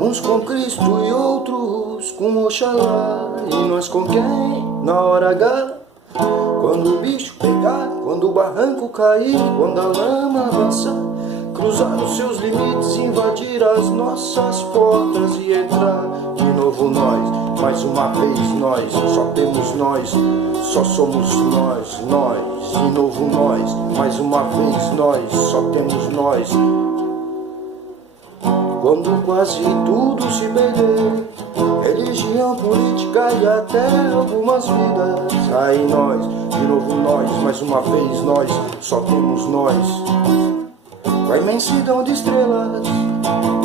Uns com Cristo e outros com Oxalá. E nós com quem? Na hora H. Quando o bicho pegar, quando o barranco cair, quando a lama avançar, cruzar os seus limites, invadir as nossas portas e entrar. De novo nós, mais uma vez nós, só temos nós, só somos nós, nós. De novo nós, mais uma vez nós, só temos nós. Quando quase tudo se perder, religião, política e até algumas vidas, aí nós, de novo nós, mais uma vez nós, só temos nós. Com a imensidão de estrelas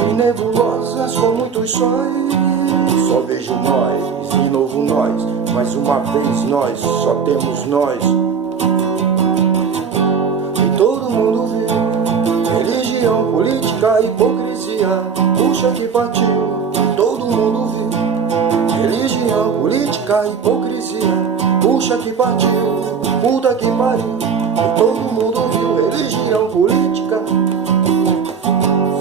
e nebulosas com muitos sóis, só vejo nós, de novo nós, mais uma vez nós, só temos nós. E todo mundo viu, religião, política, hipocrisia, puxa que partiu. Todo mundo viu, religião, política, hipocrisia, puxa que partiu, puta que pariu. E todo mundo viu, religião, política.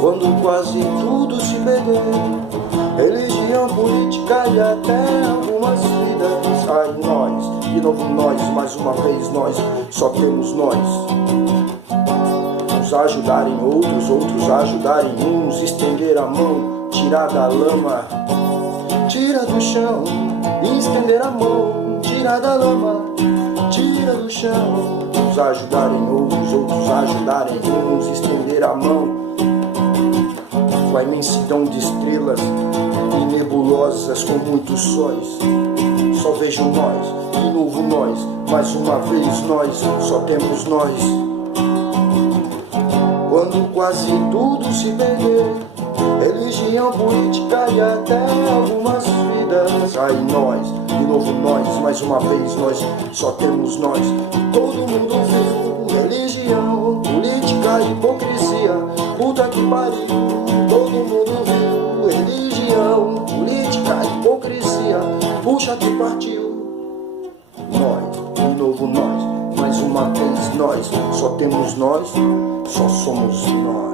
Quando quase tudo se perder, religião, política e até algumas vidas, ai nós, de novo nós, mais uma vez nós, só temos nós. Uns ajudarem outros, outros ajudarem uns, estender a mão, tirar da lama, tira do chão, estender a mão, tirar da lama, tira do chão. Uns ajudarem outros, outros ajudarem uns, estender a mão. Com a imensidão de estrelas e nebulosas com muitos sóis, só vejo nós, de novo nós, mais uma vez nós, só temos nós. Quando quase tudo se perder, religião, política e até algumas vidas, aí nós, de novo nós, mais uma vez nós, só temos nós. Todo mundo viu, religião, política, hipocrisia, puta que pariu. Todo mundo viu, religião, política, hipocrisia, puxa que partiu. Nós, de novo nós, mais uma vez nós, só temos nós, só somos nós.